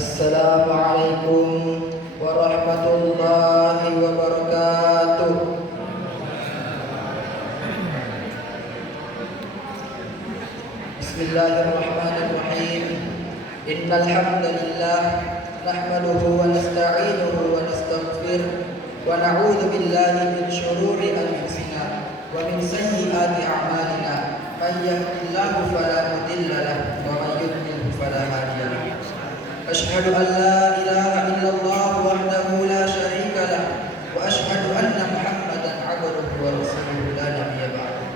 Assalamualaikum warahmatullahi wabarakatuh. Bismillahirrahmanirrahim. Innal hamdalillah nahmaduhu wa nasta'inuhu wa nastaghfiruh wa na'udzu billahi min shururi anfusina wa min sayyiati a'malina. May yahdihillahu fala mudilla lahu wa may yudlil fala hadiya lahu. Asyhadu an la ilaha illallah wahdahu la syarika lahu wa asyhadu anna Muhammadan 'abduhu wa rasuluhu la nabiyya ba'dahu.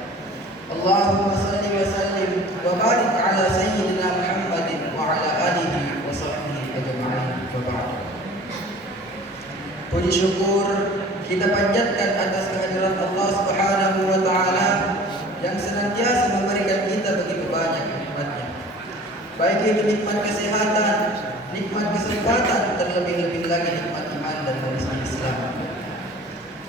Allahumma salli wa sallim wa barik ala sayyidina Muhammadin wa ala alihi wa sahbihi ajma'in. Wa ba'd. Puji syukur kita panjatkan atas kehadiran Allah Subhanahu wa taala yang senantiasa memberikan kita begitu banyak nikmat-Nya. Baik itu nikmat kesehatan, nikmat kesempatan, terlebih-lebih lagi nikmat iman dan manusia Islam.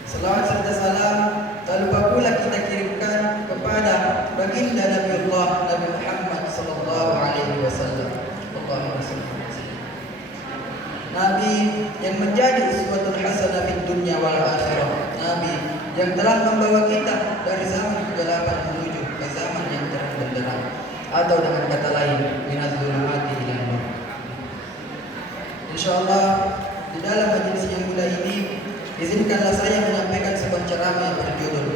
Selawat serta salam tak lupa pula kita kirimkan kepada baginda Nabiullah Nabi Muhammad sallallahu alaihi wasallam. Allahumma shalli ala sayyidina Nabi yang menjadi uswatun hasanah fid dunya wal akhirah. Nabi yang telah membawa kita dari zaman kegelapan menuju ke zaman yang terang benderang, atau dengan kata lain minaz zulumati ila nur. Insyaallah di dalam majelis yang mulia ini izinkanlah saya menyampaikan sebuah ceramah yang berjudul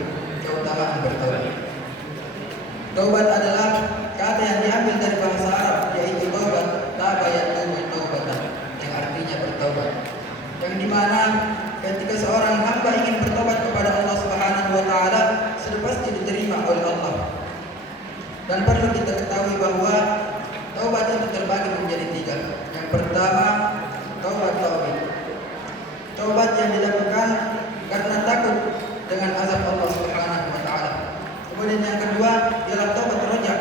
keutamaan bertaubat. Taubat adalah kata yang diambil dari bahasa Arab, yaitu taubat, taba yatubu taubatan, yang artinya bertaubat. Yang dimana ketika seorang hamba ingin bertobat kepada Allah Subhanahu wa taala, sudah pasti diterima oleh Allah. Dan perlu kita ketahui bahwa taubat itu terbagi menjadi tiga. Yang pertama, taubat tauhid. Taubat yang dilakukan karena takut dengan azab Allah Subhanahu wa taala. Kemudian yang kedua ialah taubat roja.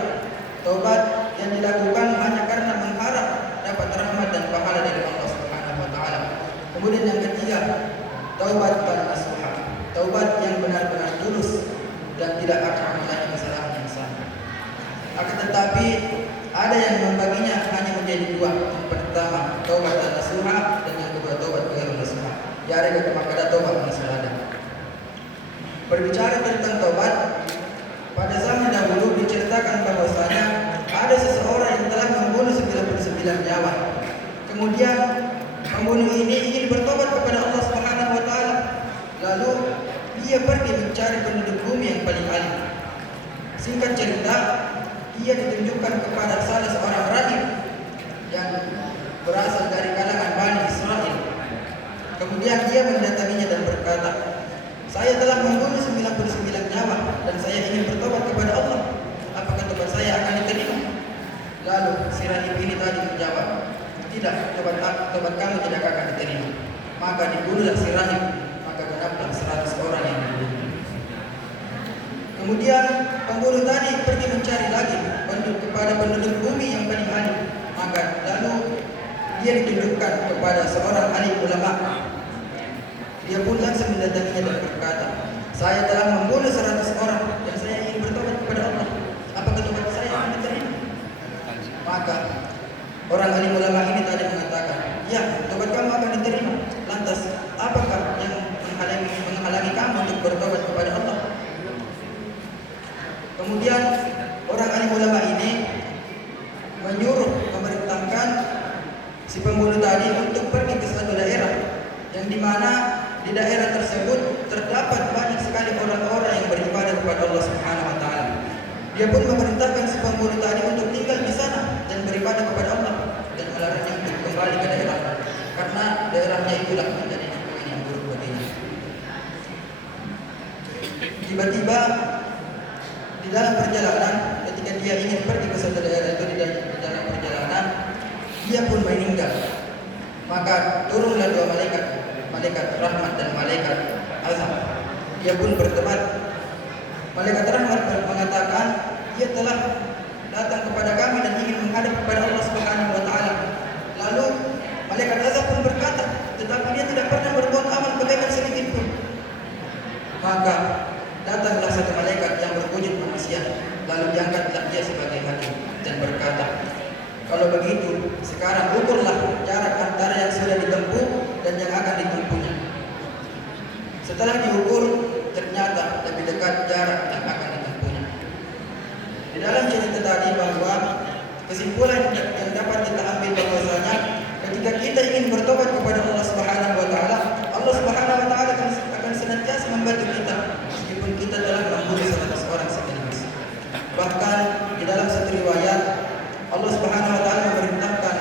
Taubat yang dilakukan hanya karena mengharap dapat rahmat dan pahala dari Allah Subhanahu wa taala. Kemudian yang ketiga, taubat nasuha. Taubat yang benar-benar tulus dan tidak akan mengulangi kesalahan yang sama. Akan tetapi ada yang membaginya hanya menjadi dua. Yang pertama taubat nasuha dan yang kedua taubat ghairu nasuha. Ya ada kemakada taubat nasuha. Berbicara tentang taubat, pada zaman dahulu diceritakan bahwasanya ada seseorang yang telah membunuh 99 nyawa. Kemudian pembunuh ini ingin bertobat kepada Allah Subhanahu wa taala. Lalu dia pergi mencari penduduk bumi yang paling alim. Singkat cerita, dia ditunjukkan kepada salah seorang rahib yang berasal dari kalangan Bani Israel. Kemudian dia mendatanginya dan berkata, "Saya telah membunuh 99 nyawa dan saya ingin bertobat kepada Allah. Apakah tobat saya akan diterima?" Lalu si rahib ini tadi menjawab, "Tidak, tobat kamu tidak akan diterima." Maka dibunuhlah si rahib, maka genaplah 100 orang yang dibunuh. Kemudian pembunuh tadi pergi mencari lagi kepada penduduk bumi yang paling alim. Maka lalu dia ditunjukkan kepada seorang alim ulama. Dia pun langsung mendatanginya dan berkata, "Saya telah membunuh 100 orang dan saya ingin bertobat kepada Allah. Apakah tobat saya akan diterima?" Maka orang alim ulama ini tadi mengatakan, "Ya, tobat kamu akan diterima. Lantas apakah yang menghalangi kamu untuk bertobat kepada Allah?" Kemudian orang alim ulama ini menyuruh, memerintahkan si pembunuh tadi untuk pergi ke suatu daerah yang dimana di daerah tersebut terdapat banyak sekali orang-orang yang beribadah kepada Allah Subhanahu wa taala. Dia pun memerintahkan si pembunuh tadi untuk tinggal di sana dan beribadah kepada Allah dan melarangnya untuk kembali ke daerah karena daerahnya itulah menjadi lingkungan yang buruk baginya. Tiba-tiba di dalam perjalanan, ketika dia ingin pergi ke suatu daerah itu, di dalam perjalanan dia pun meninggal. Maka turunlah dua malaikat, malaikat rahmat dan malaikat azab. Dia pun bertobat. Malaikat rahmat mengatakan, "Dia telah datang kepada kami dan ingin menghadap kepada Allah Subhanahu wa taala." Lalu malaikat azab pun berkata, "Tetapi dia tidak pernah berbuat amal kebaikan sedikit pun." Maka datanglah satu malaikat yang berwujud manusia, lalu diangkatlah dia sebagai hakim dan berkata, "Kalau begitu, sekarang ukurlah jarak Setelah diukur, ternyata lebih dekat jarak yang akan ditempuhnya. Di dalam cerita tadi bahwa kesimpulan yang dapat kita ambil bahwasanya ketika kita ingin bertobat kepada Allah Subhanahu wa taala, Allah Subhanahu wa taala akan senantiasa membantu kita meskipun kita telah membunuh 100 orang sekaligus. Bahkan di dalam satu riwayat Allah Subhanahu wa taala memerintahkan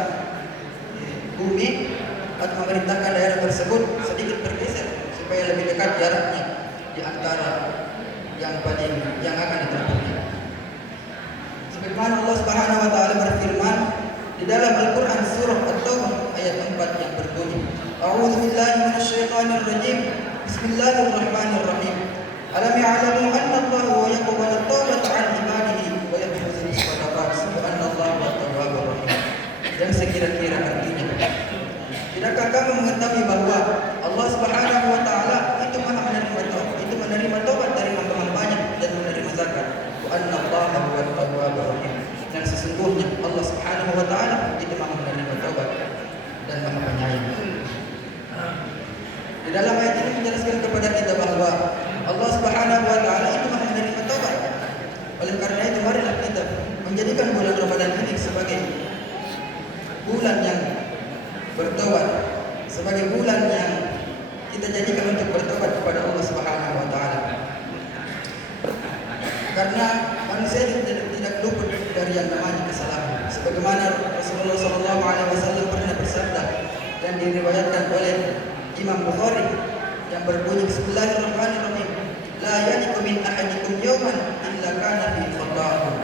bumi atau memerintahkan daerah tersebut sedikit bergeser supaya lebih dekat jaraknya di antara yang akan ditempuhnya. Sebagaimana Allah Subhanahu wa taala berfirman di dalam Al-Qur'an surah At-Taubah ayat 4 yang berbunyi, A'udzu billahi minasyaitonir rajim. Bismillahirrahmanirrahim. Alam ya'lamu anna Allah huwa yaqbalu at-taubata 'an ibadihi wa yaghfiru as-sadaqat subhanallahi wa tawwabur rahim. Dan sekira-kira artinya, tidakkah kamu mengetahui bahwa Allah Subhanahu wa taala itu Maha menerima taubat dari hamba-hambanya dan menerima zakat. Wa anna Allaha huwa tawwabur rahim. Dan sesungguhnya Allah Subhanahu wa taala itu Maha menerima taubat dan Maha penyayang. Di dalam ayat ini menjelaskan kepada kita bahwa Allah Subhanahu wa taala itu Maha menerima taubat. Oleh karena itu marilah kita menjadikan bulan Ramadan ini sebagai bulan yang bertobat, sebagai bulan yang kita jadikan untuk bertobat kepada Allah Subhanahu wa taala. Karena manusia tidak luput dari yang namanya kesalahan. Sebagaimana Rasulullah SAW pernah bersabda dan diriwayatkan oleh Imam Bukhari yang berbunyi Bismillahirrahmanirrahim. La yaliku min ahadikum yawman illa kana fi khata'un.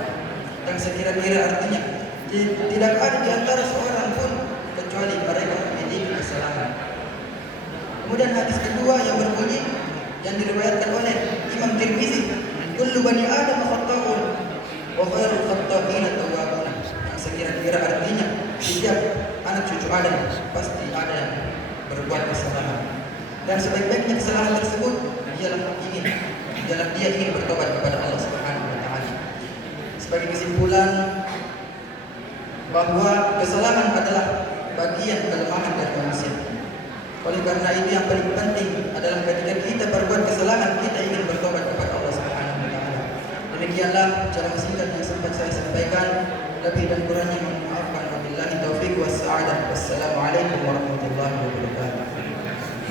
Yang sekira-kira artinya tidak ada di antara seorang pun kecuali mereka memiliki kesalahan. Kemudian hadis kedua yang berbunyi yang diriwayatkan oleh Imam Tirmizi, kullu bani Adam khata'un wa khairul khata'ina tawwabun. Yang sekira-kira artinya setiap anak cucu Adam pasti ada yang berbuat kesalahan. Dan sebaik-baiknya kesalahan tersebut ialah dia ingin bertobat kepada Allah Subhanahu wa taala. Sebagai kesimpulan bahwa kesalahan adalah bagian kelemahan dari manusia. Oleh karena itu yang paling penting adalah ketika kita berbuat kesalahan, kita ingin bertobat kepada Allah Subhanahu wa taala. Demikianlah cara singkat yang sempat saya sampaikan. Lebih dan kurangnya mohon maaf. Wabillahi taufiq was sa'adah. Wassalamualaikum warahmatullahi wabarakatuh.